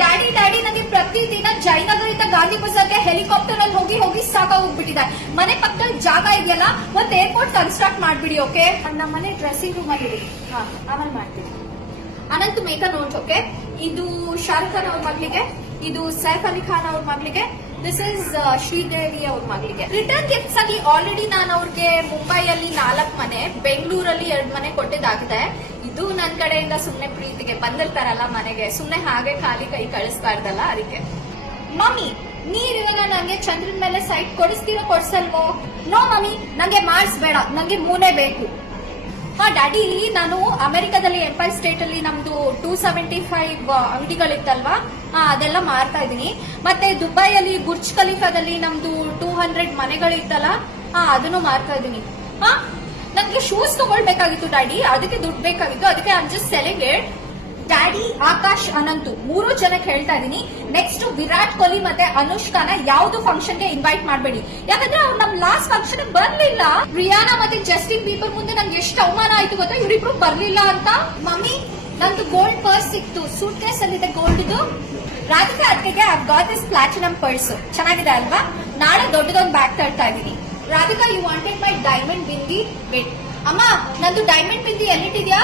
Daddy daddy ನನಗೆ ಪ್ರತಿದಿನ ಜಯನಗರದಿಂದ Gandhi ಬಜಾರ್ಗೆ helicopter ಅಲ್ಲಿ ಹೋಗಿ ಹೋಗಿ ಸಾಕಾಗೋಗ್ಬಿಟ್ಟಿದೆ. ಮನೆ ಪಕ್ಕದಲ್ಲಿ ಜಾಗ ಇದೆಯಲ್ಲ, ಒಂದ್ ಏರ್ಪೋರ್ಟ್ ಕನ್ಸ್ಟ್ರಕ್ಟ್ ಮಾಡ್ಬಿಡಿ. ಓಕೆ, ನಮ್ಮ ಮನೆ ಡ್ರೆಸ್ಸಿಂಗ್ ರೂಮ್ ಅಲ್ಲಿ ಇದೆ. ಆಮೇಲೆ ಮಾಡ್ತೀನಿ. Ananth make note. ಓಕೆ, ಇದು ಶಾರುಖ್ ಖಾನ್ ಅವ್ರ ಮಗಳಿಗೆ, ಇದು ಸೈಫ್ ಅಲಿ ಖಾನ್ ಅವ್ರ ಮಗಳಿಗೆ, ದಿಸ್ ಇಸ್ ಶ್ರೀದೇವಿ ಅವ್ರ ಮಗಳಿಗೆ. ರಿಟರ್ನ್ ಗಿಫ್ಟ್ಸ್ ಅಲ್ಲಿ ಆಲ್ರೆಡಿ ನಾನು ಅವ್ರಿಗೆ ಮುಂಬೈಯಲ್ಲಿ 4 ಮನೆ, ಬೆಂಗಳೂರಲ್ಲಿ 2 ಮನೆ ಕೊಟ್ಟಿದ್ದಾಗಿದೆ. ಇದು ನನ್ ಕಡೆಯಿಂದ ಸುಮ್ನೆ ಪ್ರೀತಿಗೆ ಬಂದಿರ್ತಾರಲ್ಲ ಮನೆಗೆ, ಸುಮ್ನೆ ಹಾಗೆ ಖಾಲಿ ಕೈ ಕಳಿಸ್ಬಾರ್ದಲ್ಲ, ಅದಕ್ಕೆ. ಮಮ್ಮಿ, ನೀವ್ ಇವಾಗ ನಂಗೆ ಚಂದ್ರನ್ ಮೇಲೆ ಸೈಟ್ ಕೊಡಿಸ್ತೀರೋ ಕೊಡ್ಸಲ್ವೋ? ನೋ ಮಮ್ಮಿ, ನಂಗೆ ಮಾರ್ಸ್ ಬೇಡ, ನಂಗೆ ಮೂನೆ ಬೇಕು. ಡ್ಯಾಡಿ, ನಾನು ಅಮೆರಿಕದಲ್ಲಿ ಎಂಪೈರ್ ಸ್ಟೇಟ್ ಅಲ್ಲಿ ನಮ್ದು 275 ಅಂಗಡಿಗಳಿತ್ತಲ್ವಾ, ಅದೆಲ್ಲ ಮಾರ್ತಾ ಇದೀನಿ. ಮತ್ತೆ ದುಬೈಯಲ್ಲಿ ಬುರ್ಜ್ ಖಲೀಫಾದಲ್ಲಿ ನಮ್ದು 200 ಮನೆಗಳಿತ್ತಲ್ಲ, ಅದನ್ನು ಮಾರ್ತಾ ಇದೀನಿ. ನನ್ಗೆ ಶೂಸ್ ತಗೊಳ್ಬೇಕಾಗಿತ್ತು ಡ್ಯಾಡಿ, ಅದಕ್ಕೆ ದುಡ್ಡು ಬೇಕಾಗಿತ್ತು, ಅದಕ್ಕೆ I am just selling it. Daddy, Akash, Ananthu 3 ಜನಕ್ಕೆ ಹೇಳ್ತಾ ಇದೀನಿ, ನೆಕ್ಸ್ಟ್ ವಿರಾಟ್ ಕೊಹ್ಲಿ ಮತ್ತೆ ಅನುಷ್ಕಾನ ಯಾವ್ದು ಫಂಕ್ಷನ್ ಗೆ ಇನ್ವೈಟ್ ಮಾಡಬೇಡಿ. ಯಾಕಂದ್ರೆ ಅವ್ರು ನಮ್ ಲಾಸ್ಟ್ ಫಂಕ್ಷನ್ ಬರ್ಲಿಲ್ಲ. ರಿಯಾನಾ ಮತ್ತೆ ಜಸ್ಟಿನ್ ಬೀಬರ್ ಮುಂದೆ ನಂಗೆ ಎಷ್ಟು ಅವಮಾನ ಆಯ್ತು ಗೊತ್ತಾ, ಇವ್ರಿಬ್ರು ಬರ್ಲಿಲ್ಲ ಅಂತ. ಮಮ್ಮಿ, ನಂದು ಗೋಲ್ಡ್ ಪರ್ಸ್ ಸಿಕ್ತು, ಸೂಟ್ ಕೇಸ್ ಅಲ್ಲಿದೆ ಗೋಲ್ಡ್ ಇದು. ರಾಧಿಕಾ ಅತ್ತಿಗೆ I got this platinum purse, ಚೆನ್ನಾಗಿದೆ ಅಲ್ವಾ? ನಾಳೆ ದೊಡ್ಡದೊಂದು ಬ್ಯಾಗ್ ತರ್ತಾ ಇದೀನಿ. Radhika, you wanted my diamond bindi? Wait ಅಮ್ಮ, ನಂದು ಡೈಮಂಡ್ ಬಿಂದಿ ಎಲ್ಲಿಟ್ಟಿದ್ಯಾ?